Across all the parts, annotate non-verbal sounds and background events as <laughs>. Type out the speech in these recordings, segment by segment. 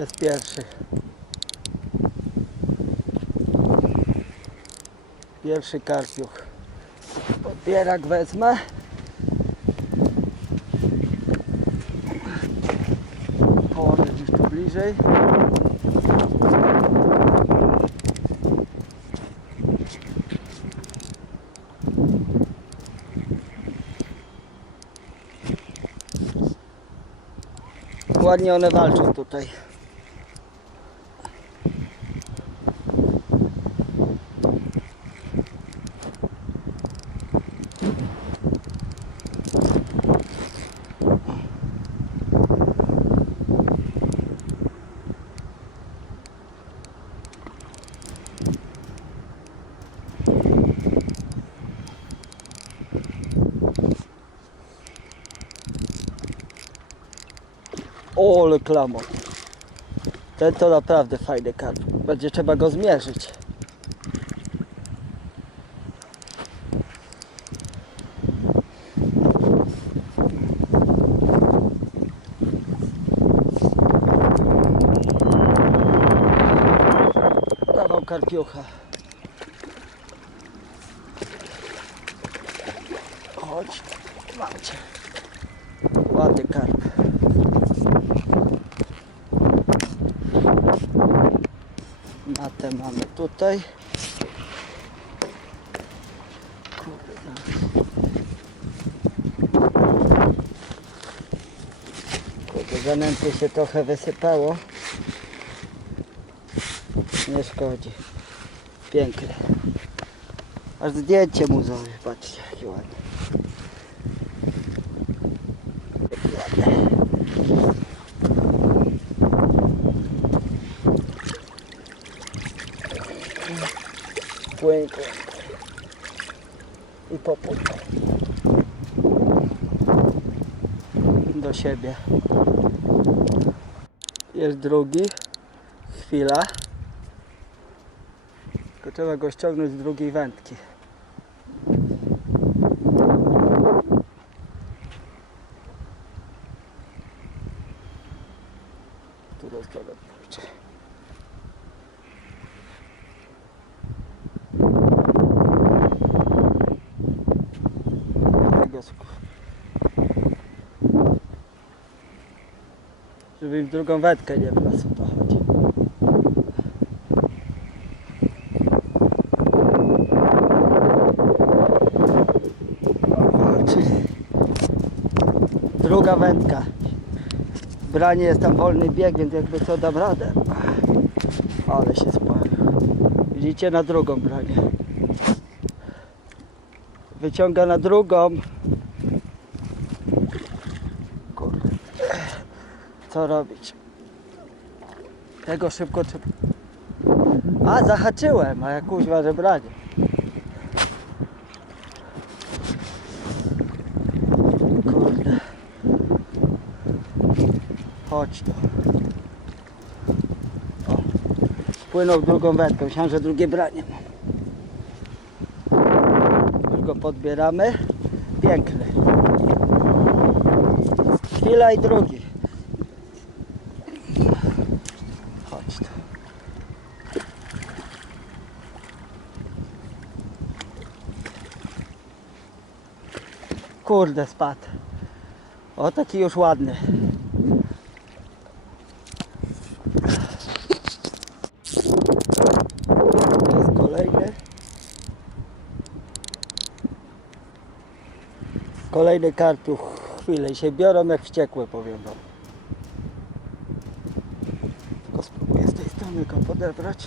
Jest pierwszy. Pierwszy karpiuch. Podbierak wezmę. Położę gdzieś tu bliżej. Ładnie one walczą tutaj. O, ale klamot. Ten to naprawdę fajny karp. Będzie trzeba go zmierzyć. Dawał karpiucha. Chodź, macie. Ładny karp. Matę mamy tutaj. Kurde. Zanęty się trochę wysypało. Nie szkodzi. Piękny. Aż zdjęcie mu zrobię, patrzcie, jaki ładny. Płyń. I popłyń. Do siebie. Jest drugi. Chwila. Tylko trzeba go ściągnąć z drugiej wędki. Tu rozkładam. kurczę. Tego sk- Żeby w drugą wędkę nie wlazł, o to chodzi. Druga wędka. Branie jest tam wolny bieg, więc jakby co dam radę. Ale się spalił. Widzicie na drugą branie. Wyciąga na drugą. Kurde. Co robić? Tego szybko trzeba. A, zahaczyłem, a ja kuźwa, że branie. Kurde. Chodź tu. O. Płynął drugą wędkę. Myślałem, że drugie branie mam. Już go podbieramy. Piękny. Chwila i drugi. Chodź tu. Kurde, spadł. O, taki już ładny. Jest kolejny. Kolejny kartuch. Chwilę się biorą jak wściekłe, powiem wam. Tylko spróbuję z tej strony go podebrać.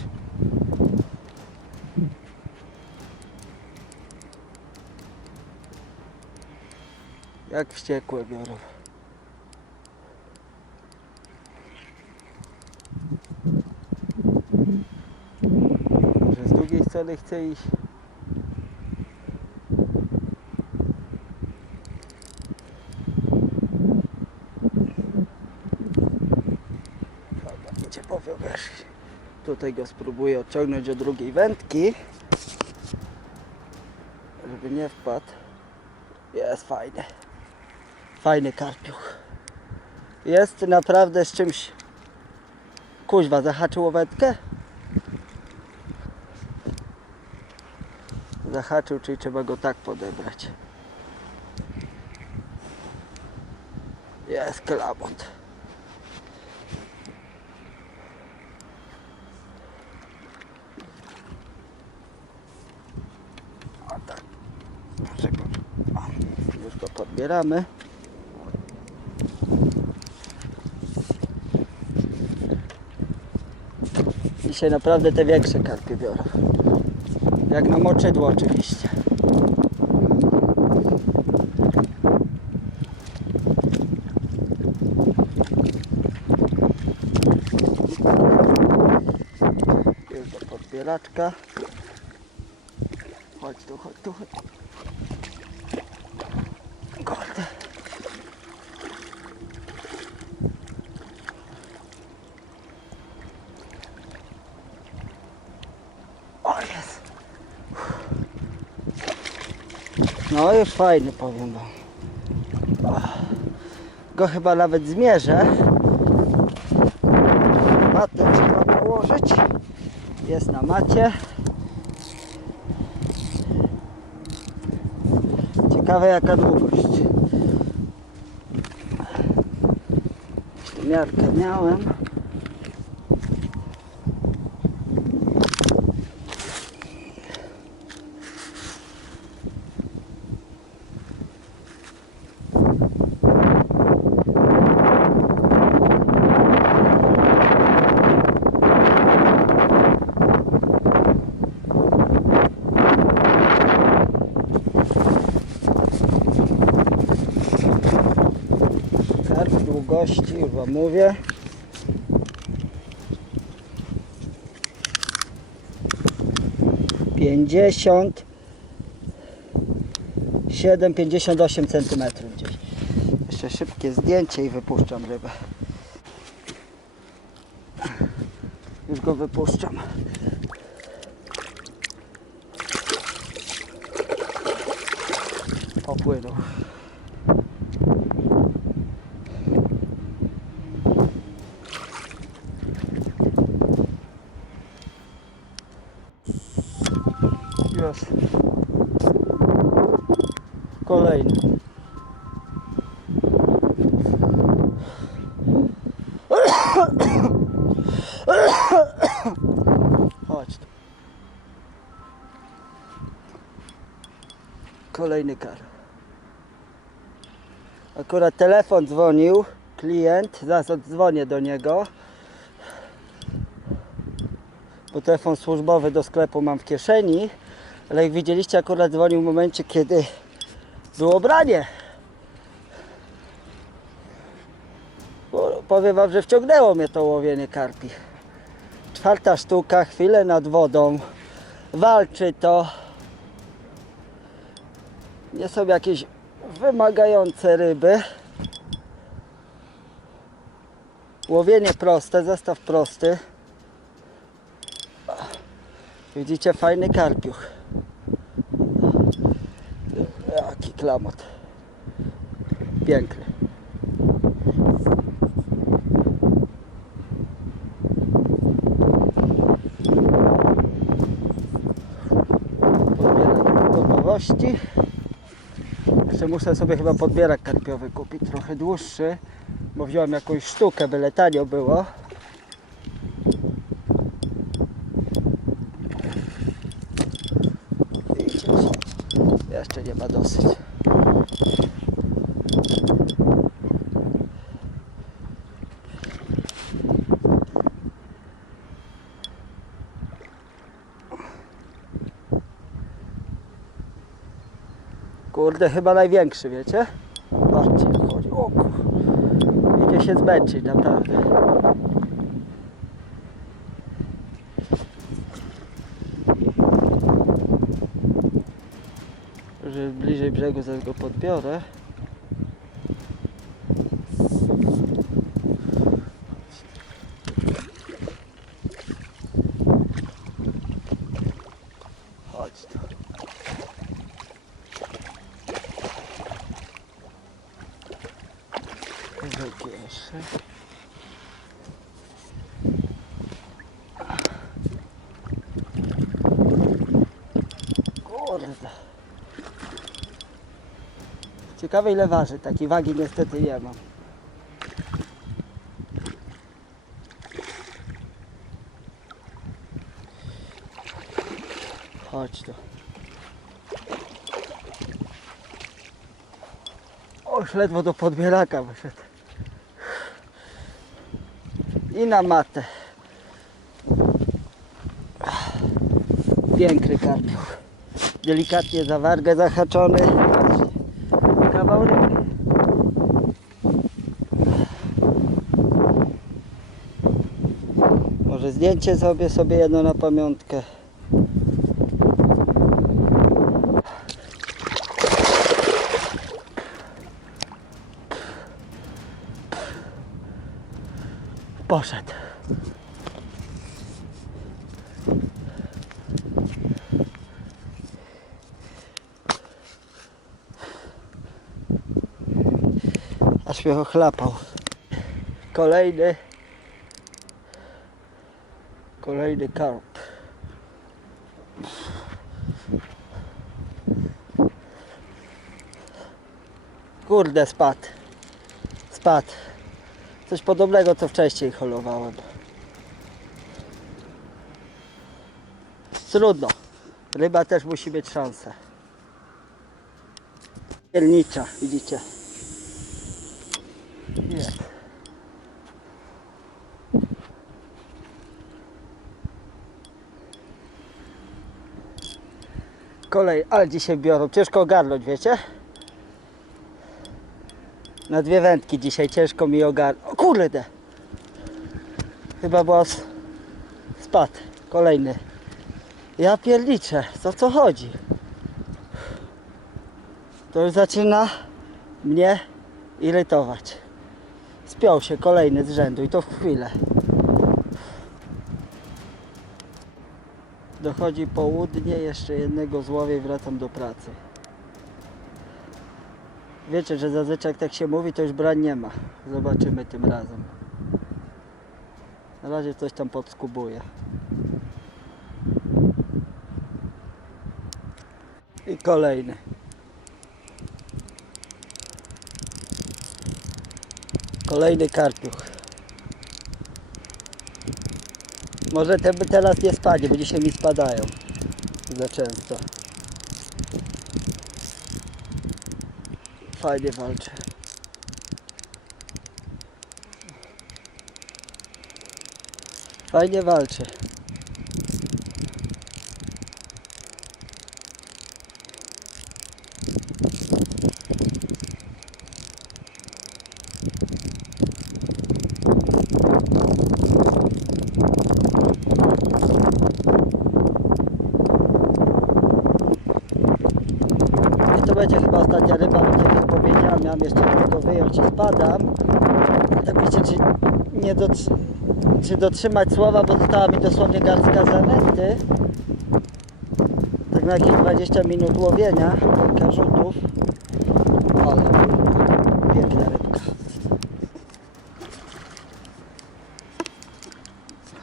Jak wściekłe biorą. Może z drugiej strony chce iść. Dobra, idzie wierzch. Tutaj go spróbuję odciągnąć do drugiej wędki. Żeby nie wpadł. Jest fajny. Fajny karpiuch. Jest naprawdę z czymś kuźwa, zahaczył wędkę? Zahaczył, czyli trzeba go tak podebrać. Jest klamot. O tak. Już go podbieramy. Dzisiaj naprawdę te większe karpie biorą. Jak na moczydło oczywiście. Jest do podbieraczka. Chodź tu, chodź tu, chodź. No już fajny powiem wam. Go chyba nawet zmierzę. Matę trzeba położyć. Jest na macie. Ciekawe jaka długość. Miarkę miałem. Karp długości, już wam mówię. Pięćdziesiąt siedem, pięćdziesiąt osiem centymetrów gdzieś. Jeszcze szybkie zdjęcie i wypuszczam rybę. Już go wypuszczam. Popłynął. Jest. Kolejny. Chodź tu. Kolejny kar. Akurat telefon dzwonił, klient, zaraz oddzwonię do niego. Bo telefon służbowy do sklepu mam w kieszeni, ale jak widzieliście akurat dzwonił w momencie, kiedy było branie. Bo powiem wam, że wciągnęło mnie to łowienie karpi. Czwarta sztuka, chwilę nad wodą. Walczy to. Nie są jakieś wymagające ryby. Łowienie proste, zestaw prosty. Widzicie, fajny karpiuch. Jaki klamot. Piękny. Podbierak gotowości. Jeszcze muszę sobie chyba podbierak karpiowy kupić, trochę dłuższy, bo wziąłem jakąś sztukę, byle tanio było. Widzicie, jeszcze nie ma dosyć. Kurde, chyba największy, wiecie? Patrzcie, chodzi. O. Idzie się zmęczyć, naprawdę. Że bliżej brzegu zaraz go podbiorę. sobie. Kurde. Ciekawe ile waży. Takiej wagi niestety nie mam. Chodź tu. O, ledwo do podbieraka wyszedł. I na matę. Piękny karpiuch. Delikatnie za wargę zahaczony. Kawał ryby. Może zdjęcie zrobię sobie jedno na pamiątkę. Poszedł. Aż mnie ochlapał. Kolejny. Kolejny karp. Kurde, spadł. Spadł. Coś podobnego, co wcześniej holowałem. Trudno. Ryba też musi mieć szansę. Piernicza, widzicie. Jest. Kolej, ale dzisiaj biorą. Ciężko ogarnąć, wiecie? Na dwie wędki dzisiaj ciężko mi ogarnąć. O kurde! Chyba boss spadł. Kolejny. Ja pierliczę. Co co chodzi? To już zaczyna mnie irytować. Spiął się kolejny z rzędu i to w chwilę. Dochodzi południe, jeszcze jednego złowię i wracam do pracy. Wiecie, że zazwyczaj jak tak się mówi, to już brań nie ma. Zobaczymy tym razem. Na razie coś tam podskubuje. I kolejny. Kolejny karpiuch. Może te, teraz nie spadnie, bo dzisiaj mi spadają. Za często. Fajnie walczy. Fajnie walczy. To będzie chyba ostatnia ryba, tak jak powiedziałem, miałem jeszcze tego wyjąć i spadam. Tak wiecie, czy, nie dotrzy, czy dotrzymać słowa, bo została mi dosłownie garstka zanęty. Tak na jakieś 20 minut łowienia, kilka rzutów. Ale piękna rybka.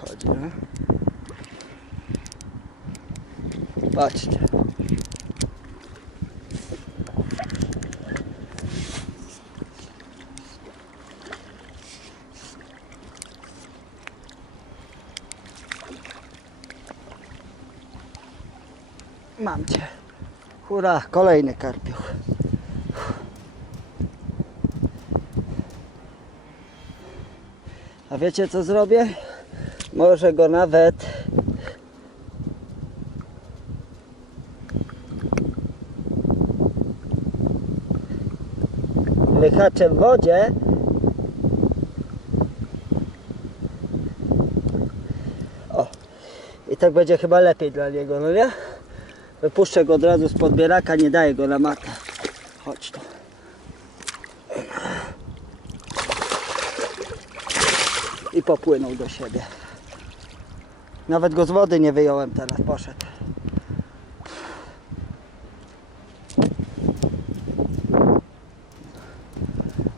Chodzi, no. Patrzcie. Mam cię. Hurra, kolejny karpiuch. A wiecie co zrobię? Może go nawet wyhaczę w wodzie O, i tak będzie chyba lepiej dla niego, no nie? Wypuszczę go od razu z podbieraka, nie daję go na matę. Chodź tu. I popłynął do siebie. Nawet go z wody nie wyjąłem teraz, poszedł.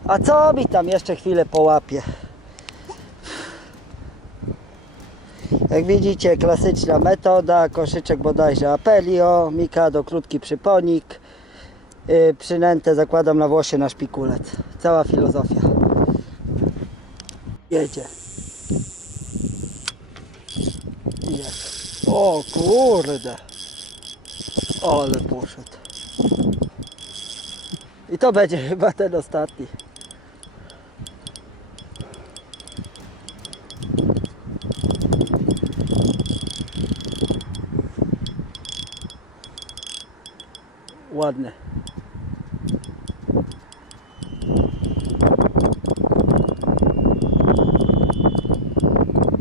A co mi tam jeszcze chwilę połapie? Jak widzicie, klasyczna metoda, koszyczek bodajże Apelio, Mikado, krótki przyponik yy, przynętę zakładam na włosie na szpikulec. Cała filozofia. Jedzie. Jest. O kurde. Ale poszedł. I to będzie <laughs> chyba ten ostatni. Ładny.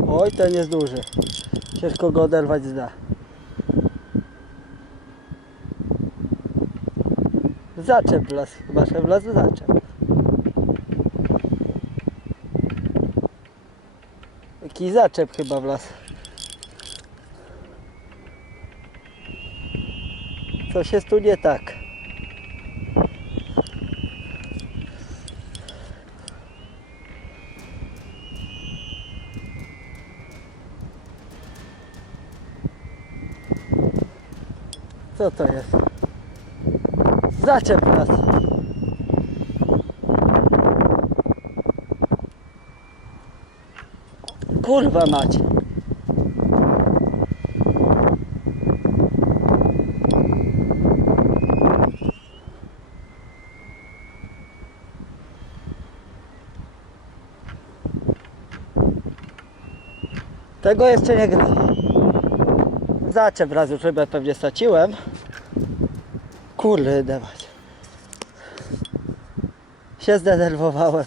Oj, ten jest duży. Ciężko go oderwać zda. Zaczep las, chyba w las zaczep. Jakiś zaczep chyba w las. Coś jest tu nie tak. Co to jest? Zaczep nas. Kurwa macie. Tego jeszcze nie gra. Zaczep raz już rybę pewnie straciłem. Kurde, dawać. Się zdenerwowałem.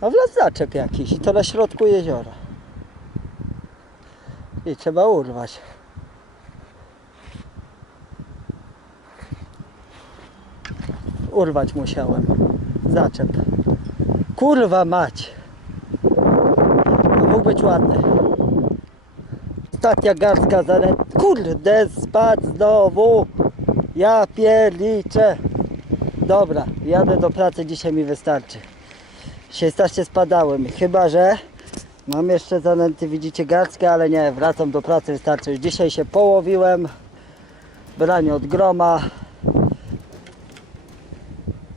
A w las zaczep jakiś i to na środku jeziora. I trzeba urwać. Urwać musiałem. Zaczep. Kurwa mać. Być ładny. Ostatnia garstka zalet. Kurde, spadł znowu. Ja pierliczę. Dobra, jadę do pracy, dzisiaj mi wystarczy. Dzisiaj strasznie spadałem, chyba że mam jeszcze zanęty, widzicie garstkę, ale nie, wracam do pracy, wystarczy. Już dzisiaj się połowiłem. Branie od groma.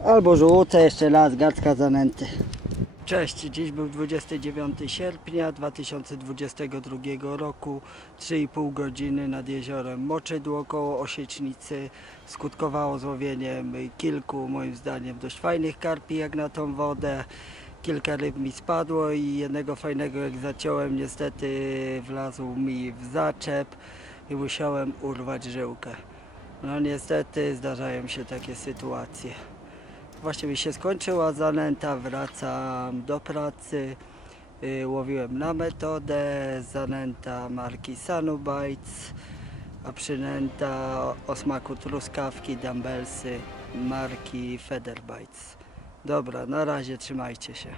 Albo żółce jeszcze raz, garstka zanęty. Cześć, dziś był 29 sierpnia 2022 roku. 3,5 godziny nad jeziorem Moczydło koło Osiecznicy. Skutkowało złowieniem kilku, moim zdaniem, dość fajnych karpi jak na tą wodę. Kilka ryb mi spadło i jednego fajnego jak zaciąłem niestety wlazł mi w zaczep i musiałem urwać żyłkę. No niestety zdarzają się takie sytuacje. Właśnie mi się skończyła zanęta, wracam do pracy. Y, Łowiłem na metodę, zanęta marki Sanubites, a przynęta o smaku truskawki, dumbbellsy marki Featherbites. Dobra, na razie trzymajcie się.